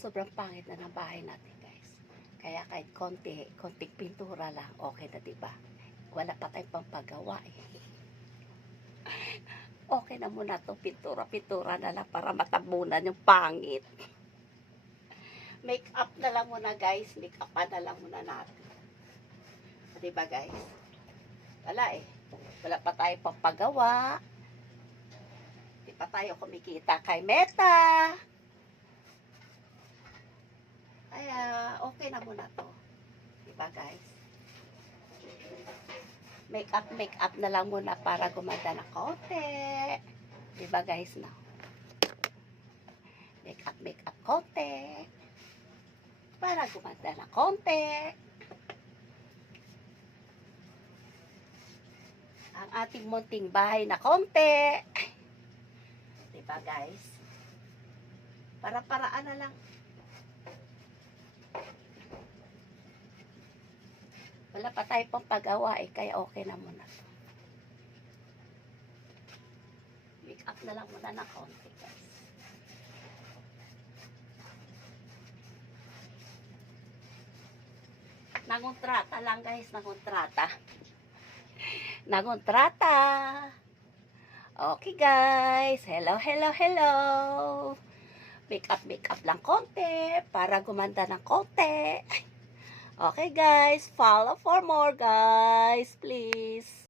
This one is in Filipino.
sobrang pangit na ng bahay natin, guys. Kaya kahit konting pintura lang, okay na, diba? Wala pa tayong pampagawa eh. Okay na muna to, pintura na lang para matabunan yung pangit. Make up na lang muna, guys. Make up na lang muna natin. Diba, guys? Wala eh. Wala pa tayong pampagawa. Di pa tayo kumikita kay Meta. Kaya, okay na muna to. Diba, guys? Make up na lang muna para gumanda ng konti. Diba, guys, no? Make up konti. Para gumanda ng konti. Ang ating munting bahay na konti. Diba, guys? Para-paraan na lang. Wala pa tayo pang pagawa eh, kaya okay na muna to. Make up na lang muna ng konti, guys. Nangontrata lang, guys, nangontrata. Nangontrata. Okay, guys. Hello. Make up lang konti para gumanda ng konti. Okay, guys. Follow for more, guys. Please.